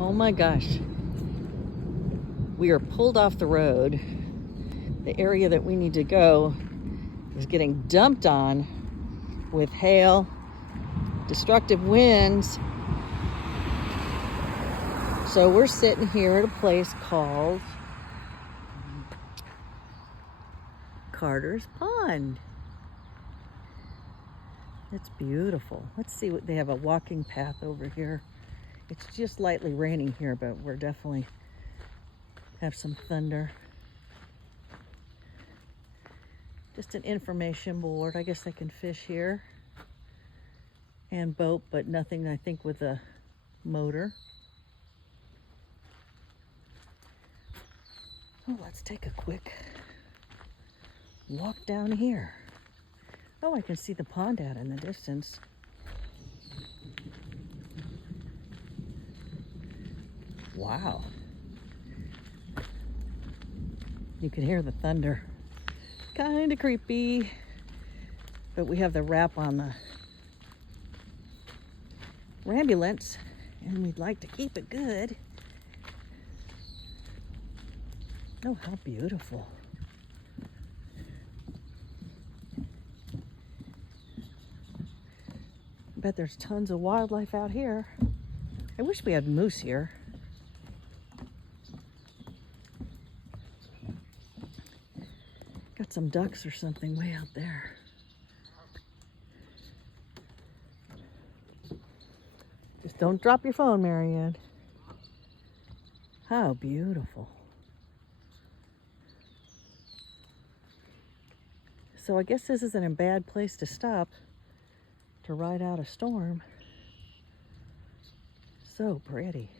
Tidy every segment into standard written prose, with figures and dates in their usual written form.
Oh my gosh. We are pulled off the road. The area that we need to go is getting dumped on with hail, destructive winds. So we're sitting here at a place called Carter's Pond. It's beautiful. Let's see what they have, a walking path over here. It's just lightly raining here, but we're definitely have some thunder. Just an information board. I guess they can fish here and boat, but nothing, I think, with a motor. Oh, let's take a quick walk down here. Oh, I can see the pond out in the distance. Wow. You can hear the thunder. Kind of creepy, but we have the wrap on the rambulance, and we'd like to keep it good. Oh, how beautiful. I bet there's tons of wildlife out here. I wish we had moose here. Got some ducks or something way out there. Just don't drop your phone, Marianne. How beautiful. So I guess this isn't a bad place to stop to ride out a storm. So pretty.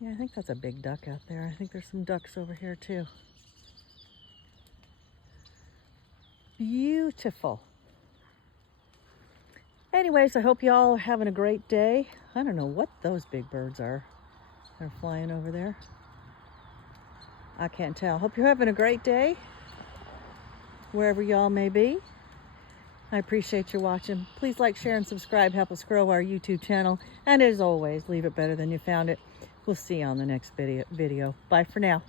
Yeah, I think that's a big duck out there. I think there's some ducks over here too. Beautiful. Anyways, I hope y'all are having a great day. I don't know what those big birds are. They're flying over there. I can't tell. Hope you're having a great day, wherever y'all may be. I appreciate your watching. Please like, share, and subscribe. Help us grow our YouTube channel. And as always, leave it better than you found it. We'll see you on the next video. Bye for now.